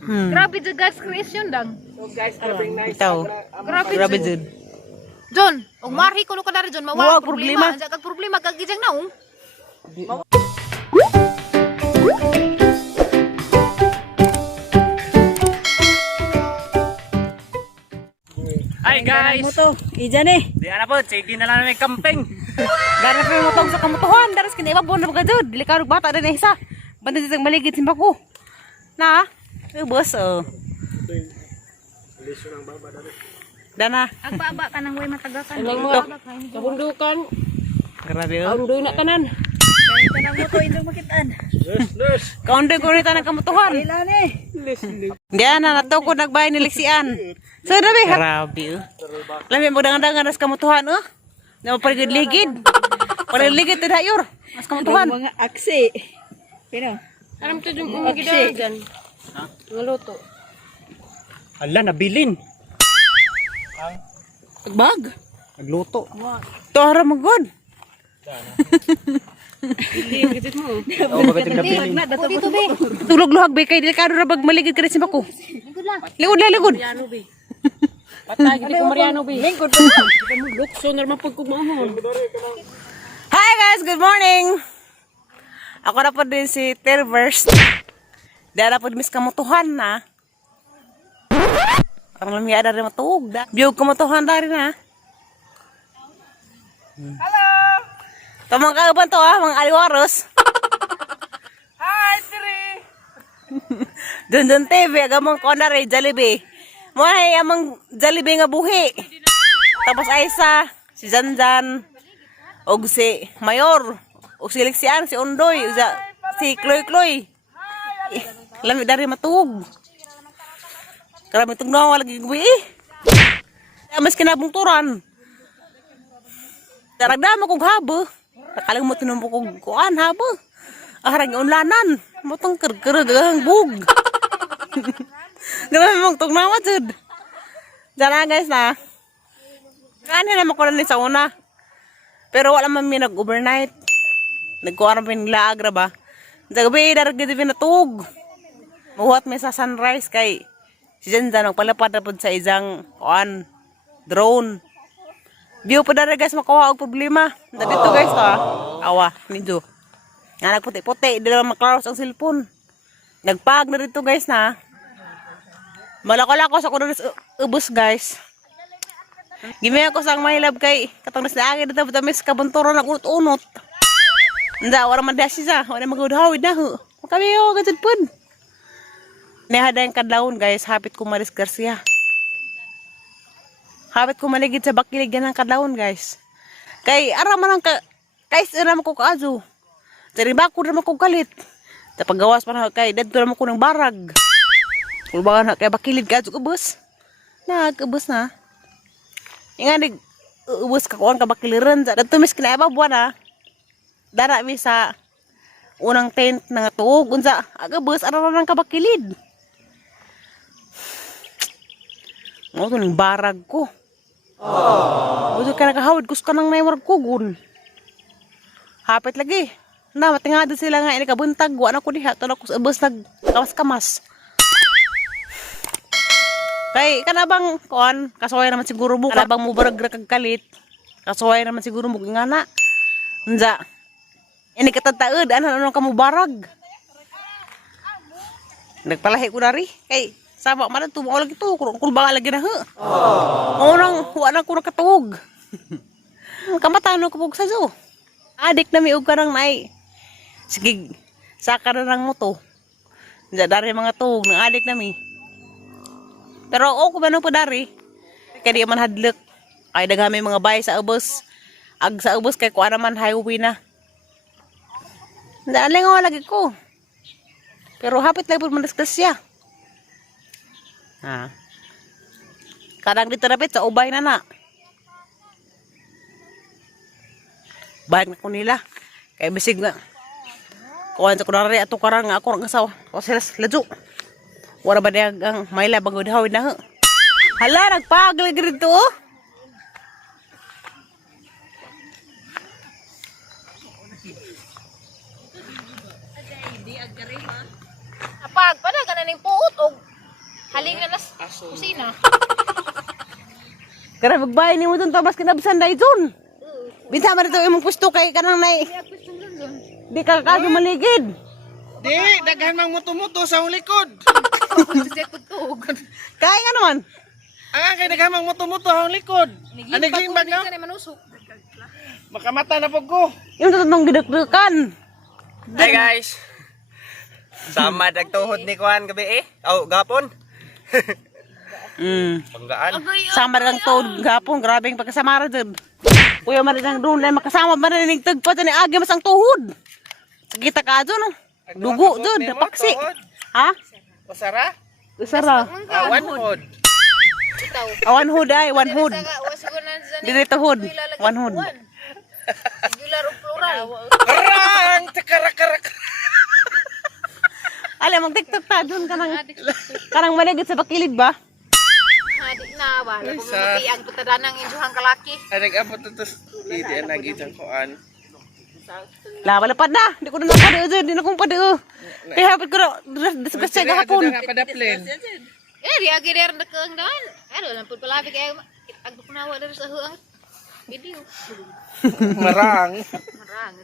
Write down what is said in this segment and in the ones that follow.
Grabe jud God's creation dang. So guys, grabe nice. Ito. Grabe jud. John, og marhi kuno ka dari John, Mawag mawag problema. problema. Sa kag problema kag gijang naong. Hi guys. Mo to, ija ni. Di ana po, sige na lang may camping. Gara pa mo tong sa kamutuhan, daras kini iba bon na jud. Dili ka bata din isa. Banda jud maligid simba ko. Na, bos oh. Dana. Agba-aba ka nang way matagakan. Kabundukan. Grabe oh. Kaundoy na tanan. Kanang mo to indong makitaan. Kaundoy ko rin tanang kamutuhan. Ila ni. Diyan na nato ko nagbay ni Lixian. So dabi ha. Grabe oh. Lami mo dangan-dangan as kamutuhan oh. Na mapaligid-ligid. Paligid ta dayor. As kamutuhan. Mga aksi. Pero Alam to yung umigida dyan. Ngaluto. Hala, nabilin. Agbag. Nagluto. Tora mo god. Oo, bakit yung nabilin? Tulog luhag be kay delikado ra bag maligid ka rin simba ko. Ligod lang ligod. Patay gid ko Mariano be. Lingkod pa. Lukso na man pagkugmahon. Hi guys, good morning. Ako na po din si Terverse. Dara po mis kamutuhan na. Ang lamia dari matug da. Biyog kamutuhan dari na. Hello. Tamang kauban to mga aliwaros. Hi, Tiri. Dun TV agamang konare Jollibee. Mo ay amang Jollibee nga buhi. Tapos ay si Zanzan og si Mayor. O si Lixian, si Ondoy, si Kloy. Lami dari matug. Karami tugnaw lagi gabi eh. Mas kinabungturan. Daragdama kog habo. Nakalang mo tinumpo kog kuan habo. Arang unlanan, motong ker dagang bug. Grabe mong tugnaw jud. Dara guys na. Kani na makuha ni sa una. Pero wala man mi nag-overnight. Nagkuha rin nila agra ba? Sa gabi, daragid din natug. Mahuat may sa sunrise kay si Janjan nagpalapad na po sa isang drone. View pa dara guys, makuha og problema. Dito guys to awa, medyo. Nga nagputi-puti, di lang maklaros ang cellphone. Nagpag na dito guys na. Malako-lako sa kuno ubos guys. Gimaya ko sang mahilab kay katong na agi dito tamis kabunturon ng unot-unot. Nda, wala man dasi sa. Wala magudhawid na ho. Kami yung gajud pun. Nihada yung kadlawon guys. Hapit ko Maris Garcia. Hapit ko maligid sa bakilig yan ng kadlawon guys. Kay araman ang kais naman ko kaazo. Dari bako naman ko galit. Tapag gawas pa na kay dadto naman ko ng barag. Ulbangan na kay bakilig kaazo ubos. Ubos na. Inganig ubos ka kuan ka bakiliran. Dadto mis kinaiba buwan na. Dara mi sa unang tent nga tuog unsa aga bus araw ka bakilid. Mo to ning barag ko. Buto ka nakahawid kus ka nang naymar kugun. Hapit lagi. Na matingado sila nga ini kabuntag wa na ko diha to ko sa bus nagkamas-kamas. Kay kanabang kuan kasuway naman siguro mo kanabang mo barag kag kalit. Kasuway naman siguro mo ngana. Unsa ini katataud ano kamu barag. Nagpalahi ko dari kay sama man to mo lagi to kul ba lagi na he. Orang wa ko nakatuog. Kamatano ko pug sa zo. Adik na mi og karang nay. Sige saka na lang mo to. Nda dari mga tuog ng adik na mi. Pero ako ba no po dari. Kay di man hadlok. Ay dagami mga bay sa ubos. Ag sa ubos kay kuan naman highway na. Dali nga lagi ko. Pero hapit lang po manastasya. Kadang dito rapit sa ubay na. Bayag na ko nila. Kaya bisig na. Kuhan sa kunari ato karang nga ako ng asawa. O sila ladyo. Wala ba niya ang may labang udhawid na. Hala, nagpaglag rito. Apag pa na ganan ning puot og Haling na nas kusina. Kaya magbahay ni mo dun, tabas kinabsan dahil dun. Binsa man ito imong pusto kay kanang nay. Di ka kaso maligid. Di, daghan mang muto-muto sa likod. Kaya nga naman. Ang kay daghan mang muto-muto sa likod. Anig limbag na. Makamata na po ko. Yung tatong gidukdukan. Hi guys. Sama nagtuhod ni Kuan gabi eh. Oh, gapon. Panggaan. Sama lang to gapon, grabe yung pagkasamara dun. Kuya man ang doon na makasama man ning tagpa ni agi mas ang tuhod. Kita ka dun. Dugo dun, paksi. Ha? Pasara? Usara. Awan hod. One hood ay, one hood. Dili tuhod, one hood. Singular o plural. Karang! Takarak-karak! Alam, mag-tiktok ta dun kanang maligid sa bakilid ba? Hadi na ba? Kung ang putadanang injuhang kalaki. Anig abot ito. Hindi ang nagitang kuan. Lapad na, di ko na napadi dun, di na kong padi. Kaya hapit ko na, discuss siya gahapon. Padaplen. Di agi der na kang daan. Lang pud palabi kay agdo kunawa der sa huang video. Marang. Marang.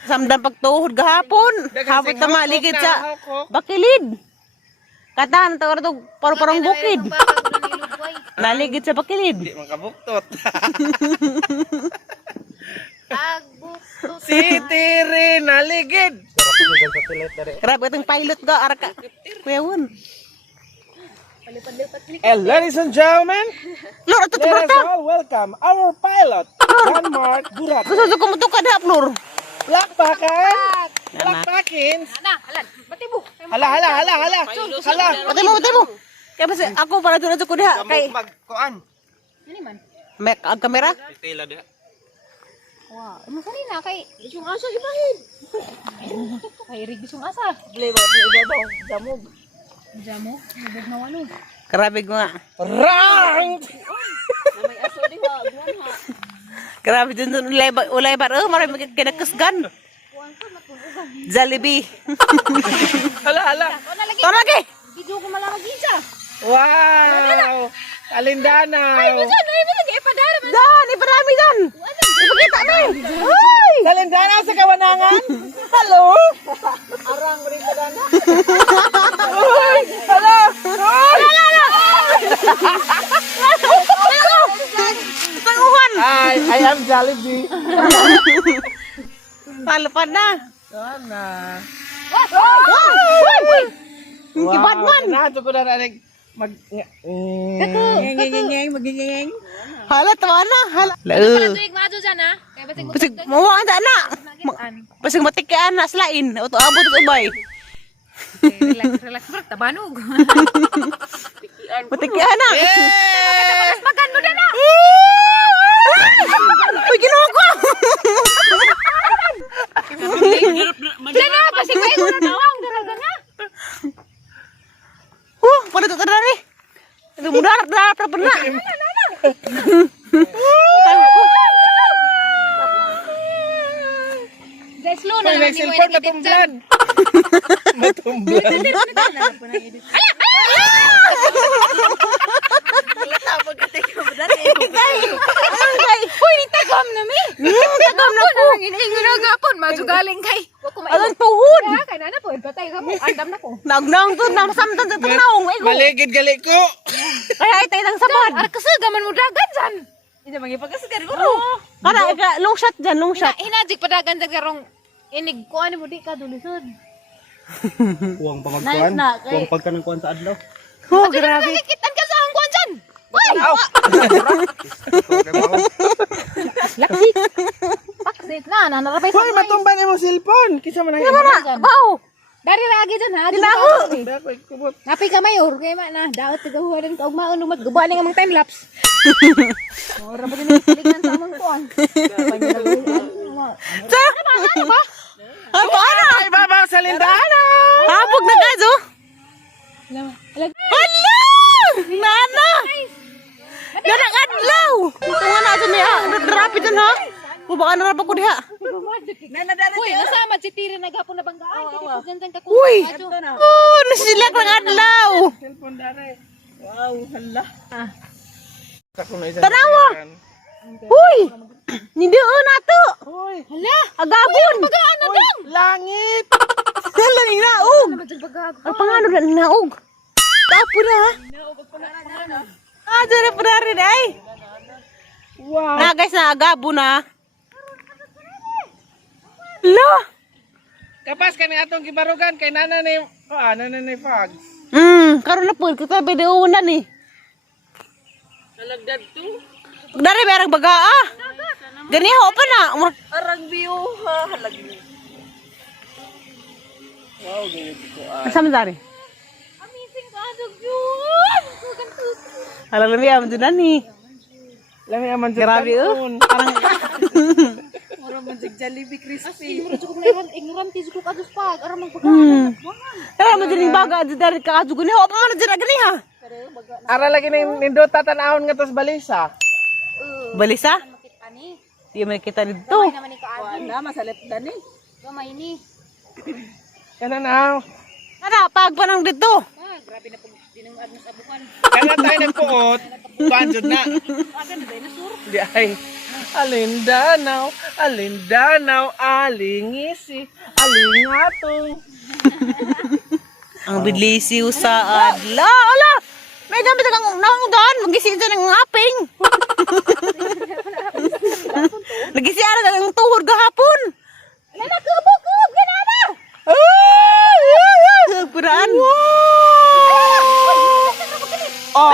Samdang pagtuhod gahapon. Hapit na maligid sa bakilid. Katahan tawa na to parang bukid. Naligid sa bakilid. Hindi makabuktot. Agbuktot. Si Tiri naligid. Grabe itong pilot ga, araka. Kuya Won. And ladies and gentlemen, Lor, ito let us tubrata. all welcome our pilot, John Mark Burata. Gusto ko mutukan ha, Flor. Lakbakan! Lakbakin! Ana, halan. Batibo. Hala! Hala! Patay mo. Kaya basta ako para doon ko diha. Kay, Magkuan. Ano man? may ang kamera. Tila dia. Wow, ano kanina kay yung asa ibahid. Kay rigis yung asa. Jamog. Jamog na wano. Grabe ko nga. Rang! May aso din ha, guwan ha. Grabe dun ulay ba? Oh, marami kinakusgan. Kuwan ka matunugan. Jollibee. Hala! Ano lagi? Tara lagi. Video ko malamag isa. Wow! Alindanaw! Ay, mo lagi ipadara man. Dan, iparami dan. Ipakita mi. Hoy! Alindanaw sa kawanangan? Hello? Arang rin ka dana. Hala! Tanguhan. I am Jollibee. Palapad na. Sana. Hoy! Hindi badman. Nato ko na nanig mag... Hala, tawa na. Hala. Tuig majo dyan ha. Kaya ba't yung Pasig, mawaan ta na. Pasig matikian na slain. Ito, abot at ubay. relax bro, tabanog. Matikian na. Magan mo na na. Uy, ginawa ko. Diyan na, kasi kayo ko na nawang. Daraga na. Pada tu tadi. Itu mudah dah pernah. Guys, slow na naman ni mo Nagsilpon edit dyan. Matumblad. Uy, tagam na mi. Tagam na po. Hinihingi na gapon. Majo galing kay. Alang tuhod. Kaya na po. Patay ka po. Andam na po. Nagnang tu nang samtan sa tanaw. Maligid gali ko. Kaya itay tang sabad. Ar kasi gaman mo dagan dyan. Hindi magipagkasigar ko. Kana ka long shot dyan, long shot. Hinajik padagan dyan karong inig ko. Ano mo di ka dulisod. Huwag pa magkuhan. Huwag pagka ng kuhan sa adlaw. Oh, grabe. Nakikitan ka sa angkuan dyan. Uy! Paksit na. Nanarapay sa Hoy, matumba ni mo silpon. Kisa man ang Bao. Dari lagi dyan ha. Dilaho. Napi ka mayor. Kaya ma na. Daot tigahuwalan ka. Ugmaon lumad. Gubaan nga mga time-lapse. Ora ba din yung piligan sa amang kuhan? Sa? Ano? Ay, babaw sa lindana. Habog na kaso. Hala! Nana! Ganang adlaw! Ito nga na ito niya. Rapi dyan ha. Bubaka na rapi ko diha. Uy, nasama si Tiri nagapon na banggaan. Kaya po gandang ka Uy! Oh, nasilak ng adlaw. Tanawa! Uy! Nindoon nato. Hala! Agabon. Bagaan na dong! Langit! Hala ning naog. Magbagag. Ang pangano na ning naog. Tapo na. Ah, dara pa rin ay. Wow! Na guys, na agabo na. Lo. Kapas kani atong gibarugan kay nana ni Fog. Karon na po kita bideunan ni. Nalagdad to. Dari merang bagaa. Ganiho pa na. Arang view ha halagni. Wow, ganyan ko. Asa man dari? Amazing ka, dog yun! Ala lami am dunan ni. Lami aman Grabe Parang Mura man jig Jollibee crispy. Mura ko na ignorante ko ka dos pag aram magbagaan. Kaya mo dining baga dari ka ajugo ni ho pa man dira gani ha. Ara lagi nindo tatanahon nga tos balisa. Balisa? Makita ni. Di man kita dito. Gamay naman ni kaagi. Wala masalip dani. Gamay ni. Kana na. Ara pag panang dito. Ah, grabe na pag dinungad mas abukan. Kana tayo nagpuot. Banjod na. Aga na dinosaur. Di ay. Alindanaw, alingisi, alingatong. Ang bilisi sa adlaw. Ala! May gamit kang naungan. Magisi dyan ng ngaping. Nagisi ara ng tuhod gahapon. Ala na kubog ganana. Puraan. Ha.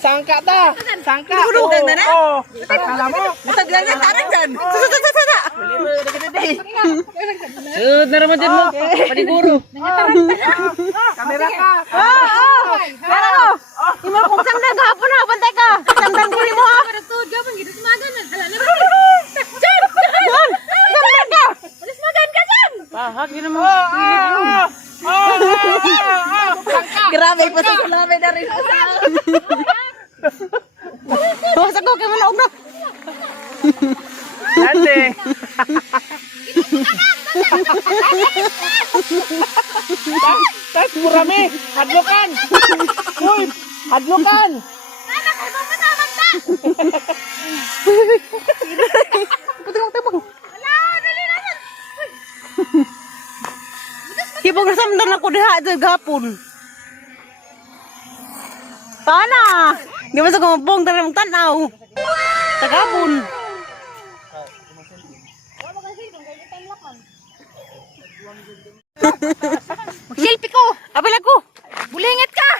Sangka ta. Sangka. Oh. Akala mo. Mataglan na taran dyan. Sasa. Sud na raman din mo. Paniguro. Kamera ka. Pero, imo kung saan na gahapon ha. Bantay ka. Samdan ko ni mo ha. Nagtuod ka pang gito sumagan. Ala na ba? Jan! Samdan ka. Alis magan ka dyan. Grabe pa sa salamin na rin. Wasak ko, kaya manaog na. Lande. Tas murami. Hadlokan. Uy, hadlokan. Putong. Hibog na samdan ako diha dyan gapon. Pana! Di ba sa kumapong tayo mong tanaw? Tagabon. Mag-selfie ko. Apil ako. Bulingit ka.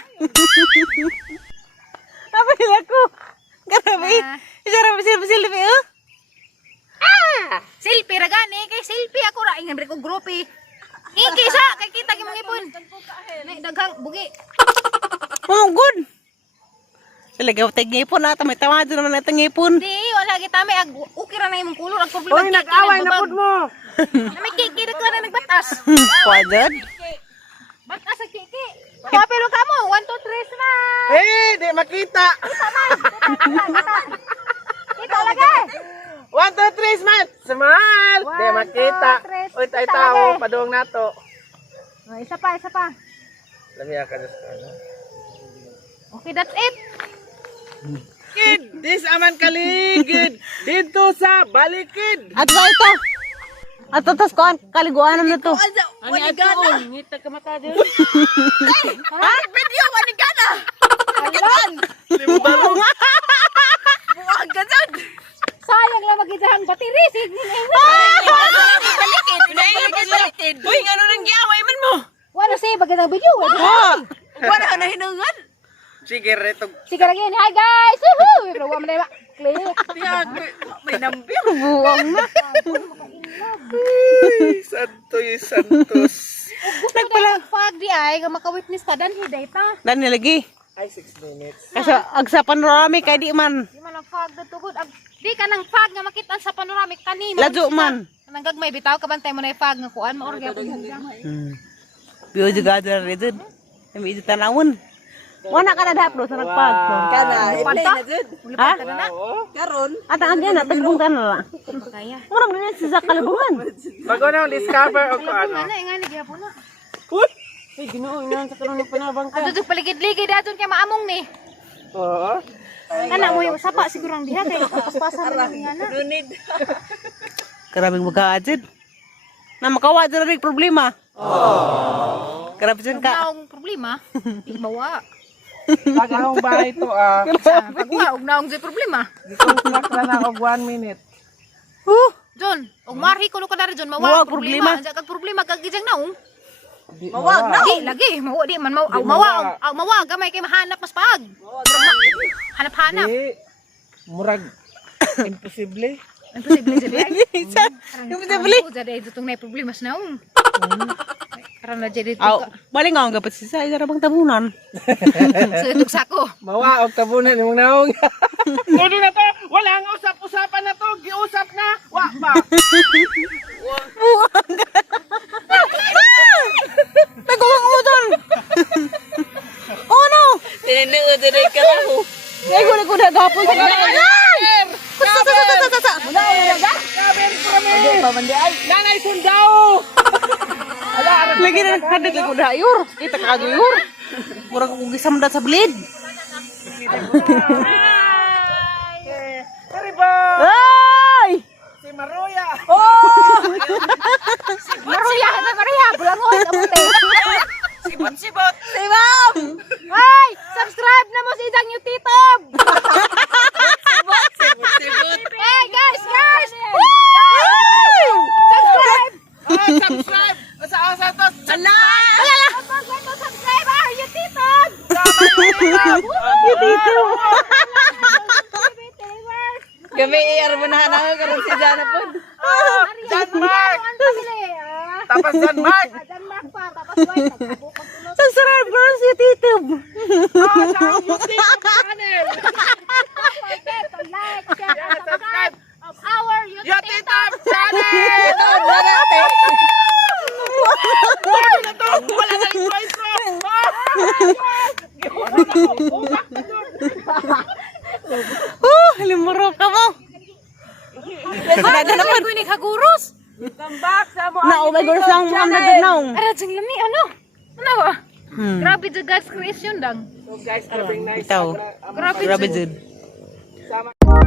Apil ako. Grabe. Isara pa silpi oh. Selfie ra gani kay selfie ako ra ingon ko grupi. Iki sa kay kita gi mga ipon. Nay daghang bugi. Oh, good. Sila gaw ngipon na tamay tawado naman natang ngipon. Di wala kita may okay ra na imong kulor ang problema. Uy, nag-away na pud mo. Na may kiki ra na nagbatas. Pwede. Batas sa kiki. Papel ka mo 1 2 3 na. Di makita. Kita lagi. 1, 2, 3, smile. Smile. Di makita. Uy, tayo tao. Padung nato. Isa pa. Lamiya ka just. Okay, that's it. Kid, this aman kaligid. Dito sa balikid. At ba ito? At tatas ko kaliguanan na to. Manigana. Ngita ka mata din. Ha? Video manigana. Kagan. Limbarong. Buwag ka dyan. Sayang lang magidahang bateri. Balikid. Uy, ano nang giaway man mo? Wala siya bagay video. Wala na hinungan. Sige, reto. Sige lagi. Hi guys. Woohoo. Pero wala na ba? Click. May nambir. Buwang na. Santos. Nagpala pag di ay maka-witness ka dan hidayta. Dan nilagi. Ay, 6 minutes. Kasi agsa panoramic kay di man. Di man ang fog na tugod. Di ka nang fog nga makita sa panoramic kanino. Ladyo man. Nang gagmay bitaw ka bantay mo na yung fog nga kuan maorga ko. Biyo juga ada rin. Kami itu tanawon. Wala ka na daplo sa nagpag. Kana, play na jud. Ha? Karon. At ang na tagbong ka na lang. Kaya. Murang na sa kalabungan. Bago na ang discover o ko ano. Ana nga ni gyapon na. Uy! Ay, ginoo, inaan sa karon ng panabang ka. Ato paligid-ligid aton kay maamong ni. Oo. Ana mo yung sapa siguro ang diha kay paspasan na nga na. Karabing magkaajid. Na makawa dyan rin problema. Karabing dyan ka. Naong problema, di mawa. Pagahong bahay to Pagwa og naong jay problema. Gikonstruct na og 1 minute. John, og marhi ko ka dara John, Mawa mawa og problema. problema. Anja kag problema kag gijang naong. Mawag na. Lagi, mawa di man mawa gamay kay mahanap mas paag. Hanap-hanap. Di. Murag. Imposible. Imposible jud ay. Imposible. Jadi itong na problema sa naong. Karon na jadi Aw, balik nga ang gapat si Sai, sarabang tabunan. Sudok sako. Mawa og tabunan imong naong. Pwede na to. Wala nga usap-usapan na to. Giusap na. Wa pa. Nagawang mo dyan! Oh no! Tininood na ka na ho. Ay, ko na gapon sa kanan! Sa! Nanay sundao. Lagi na nagkadag ko na ayur. Kita ka aguyur. Murag kong gisamda sa blade. Arriba. Ay! Si Maroya. Maria, bulangon amote. Sibot. Si Ma'am! Ay! Subscribe na mo sa isang YouTube! Hey guys! Woo! Subscribe! Subscribe. Asa to. Ala! Subscribe our YouTube! Kami iarbonahan ako karon si Jana po. Denmark. Tapos Denmark. Denmark pa, tapos white. Subscribe ko sa YouTube. Channel. Forget to like, share, and Yeah, subscribe. subscribe of our YouTube YouTube channel. Wala na yung voice ko. Limuro ka mo. Ano naman? Kung naghaguros. Na, oh my God, lang mo ang naganaw. Ara, sing lami, ano? Ano ba? Grabe the God's creation dang. So guys, grabe nice. Ikaw. Grabe Grabe Jud. Jud.